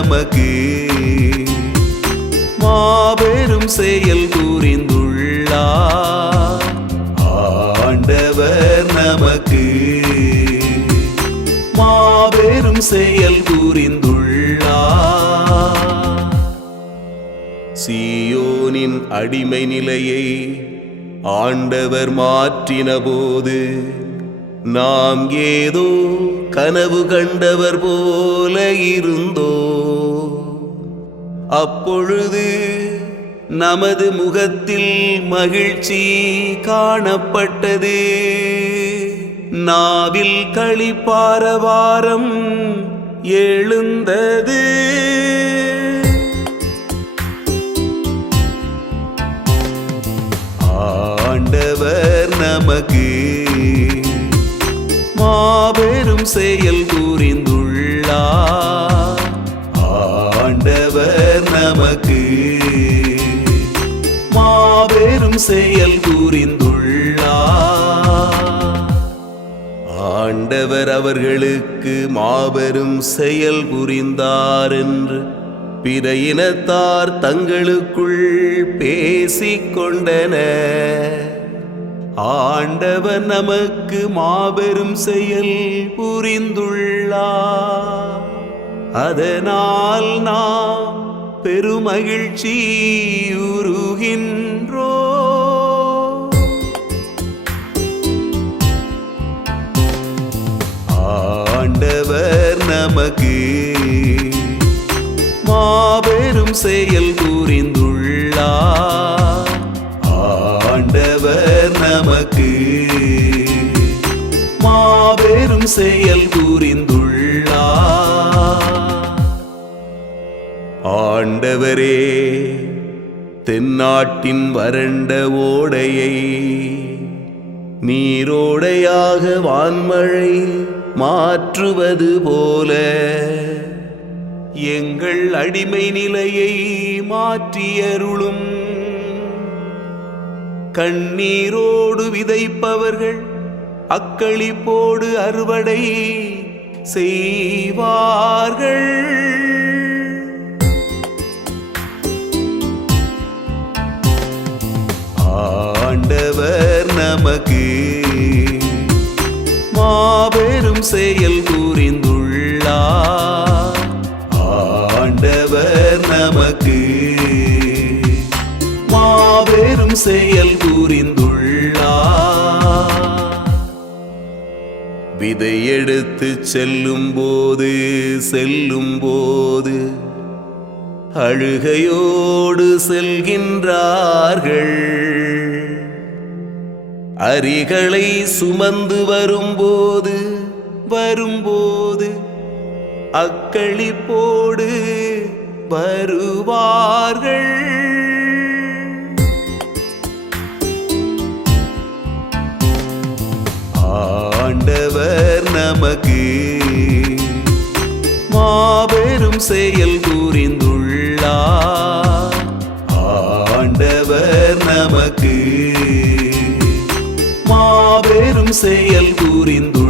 நமக்கு. மாபெரும் செயல் புரிந்துள்ளார். ஆண்டவர் நமக்கு. மாபெரும் செயல் புரிந்துள்ளார். சியோனின் அடிமை நிலையை ஆண்டவர் மாற்றினபோது நாம் ஏதோ கனவு கண்டவர் போல இருந்தோ. அப்பொழுது நமது முகத்தில் மகிழ்ச்சி காணப்பட்டது. நாவில் களிப்பாரவாரம் எழுந்தது. ஆண்டவர் நமக்கு மாபெரும் செயல் புரிந்துள்ளார் ஆண்டவர் நமக்கு மாபெரும் செயல் புரிந்துள்ளார் ஆண்டவர் அவர்களுக்கு மாபெரும் செயல் புரிந்தார் என்று பிற இனத்தார் தங்களுக்குள் பேசிக் கொண்டனர். ஆண்டவர் நமக்கு மாபெரும் செயல் புரிந்துள்ளார். அதனால் நாம் பெருமகிழ்ச்சி உருகின்றோ. ஆண்டவர் நமக்கு மாபெரும் செயல் புரிந்துள்ளார். நமக்கு. மாபெரும் செயல் புரிந்துள்ளார் ஆண்டவரே தென்னாட்டின் வறண்ட ஓடையை நீரோடையாக வான்மழை மாற்றுவது போல எங்கள் அடிமை நிலையை மாற்றியருளும் கண்ணீரோடு விதைப்பவர்கள் அக்களிப்போடு அறுவடை செய்வார்கள். ஆண்டவர் நமக்கு மாபெரும் செயல் புரிந்துள்ளார் ஆண்டவர் நமக்கு மாபெரும் செயல் புரிந்துள்ளார் விதை எடுத்து செல்லும் போது செல்லும் போது அழுகையோடு செல்கின்றார்கள். அரிகளை சுமந்து வரும்போது வரும்போது அக்களிப்போடு வருவார்கள். ஆண்டவர் நமக்கு. மாபெரும் செயல் புரிந்துள்ளார். ஆண்டவர் நமக்கு. மாபெரும் செயல் புரிந்துள்ளார்